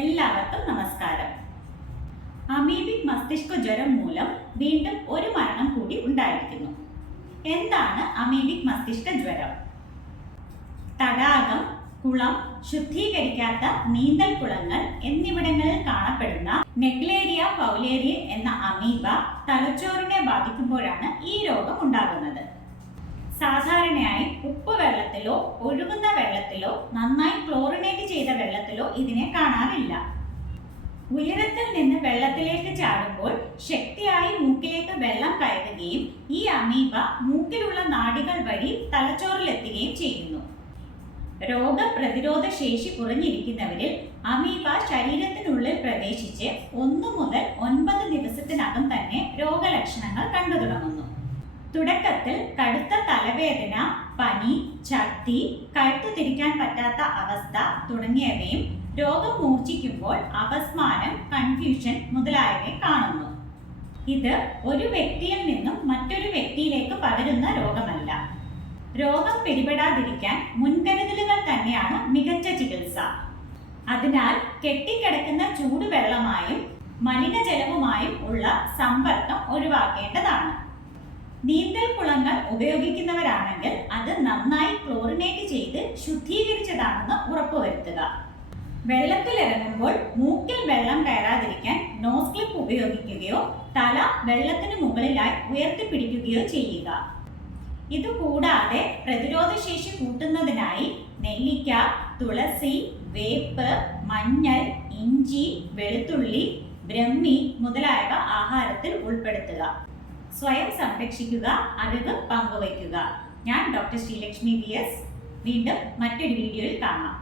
എല്ലാവർക്കും നമസ്കാരം. അമീബിക് മസ്തിഷ്ക ജ്വരം മൂലം വീണ്ടും ഒരു മരണം കൂടി ഉണ്ടായിരിക്കുന്നു. എന്താണ് അമീബിക് മസ്തിഷ്ക ജ്വരം? തടാകം കുളം ശുദ്ധീകരിക്കാത്ത നീന്തൽ കുളങ്ങൾ എന്നിവിടങ്ങളിൽ കാണപ്പെടുന്ന നെഗ്ലേരിയ പൗലേരിയ എന്ന അമീബ തലച്ചോറിനെ ബാധിക്കുമ്പോഴാണ് ഈ രോഗം ഉണ്ടാകുന്നത്. സാധാരണയായി ഉപ്പ് വെള്ളത്തിലോ ഒഴുകുന്ന വെള്ളത്തിലോ നന്നായി ക്ലോറിനേറ്റ് ചെയ്ത വെള്ളത്തിലോ ഇതിനെ കാണാറില്ല. ഉയരത്തിൽ നിന്ന് വെള്ളത്തിലേക്ക് ചാടുമ്പോൾ ശക്തിയായി മൂക്കിലേക്ക് വെള്ളം കയറുകയും ഈ അമീബ മൂക്കിലുള്ള നാടികൾ വഴി തലച്ചോറിലെത്തുകയും ചെയ്യുന്നു. രോഗപ്രതിരോധ ശേഷി കുറഞ്ഞിരിക്കുന്നവരിൽ അമീബ ശരീരത്തിനുള്ളിൽ പ്രവേശിച്ച് ഒന്നു മുതൽ ഒൻപത് ദിവസത്തിനകം തന്നെ രോഗലക്ഷണങ്ങൾ കണ്ടു തുടങ്ങുന്നു തുടക്കത്തിൽ കടുത്ത തലവേദന പനി ഛർദി കഴുത്തു തിരിക്കാൻ പറ്റാത്ത അവസ്ഥ തുടങ്ങിയവയും രോഗം മൂർച്ഛിക്കുമ്പോൾ അപസ്മാരം കൺഫ്യൂഷൻ മുതലായവയെ കാണുന്നു. ഇത് ഒരു വ്യക്തിയിൽ നിന്നും മറ്റൊരു വ്യക്തിയിലേക്ക് പകരുന്ന രോഗമല്ല. രോഗം പിടിപെടാതിരിക്കാൻ മുൻകരുതലുകൾ തന്നെയാണ് മികച്ച ചികിത്സ. അതിനാൽ കെട്ടിക്കിടക്കുന്ന ചൂടുവെള്ളമായും മലിനജലവുമായും ഉള്ള സമ്പർക്കം ഒഴിവാക്കേണ്ടതാണ്. നീന്തൽ കുളങ്ങൾ ഉപയോഗിക്കുന്നവരാണെങ്കിൽ അത് നന്നായി ക്ലോറിനേറ്റ് ചെയ്ത് ശുദ്ധീകരിച്ചതാണെന്ന് ഉറപ്പുവരുത്തുക. വെള്ളത്തിൽ ഇറങ്ങുമ്പോൾ മൂക്കിൽ വെള്ളം കയറാതിരിക്കാൻ നോസ് ക്ലിപ്പ് ഉപയോഗിക്കുകയോ തല വെള്ളത്തിന് മുകളിലായി ഉയർത്തിപ്പിടിക്കുകയോ ചെയ്യുക. ഇതുകൂടാതെ പ്രതിരോധശേഷി കൂട്ടുന്നതിനായി നെല്ലിക്ക തുളസി വേപ്പ് മഞ്ഞൾ ഇഞ്ചി വെളുത്തുള്ളി ബ്രഹ്മി മുതലായവ ആഹാരത്തിൽ ഉൾപ്പെടുത്തുക. സ്വയം സംരക്ഷിക്കുക അറിവ് പങ്കുവയ്ക്കുക. ഞാൻ ഡോക്ടർ ശ്രീലക്ഷ്മി വി എസ്. വീണ്ടും മറ്റൊരു വീഡിയോയിൽ കാണാം.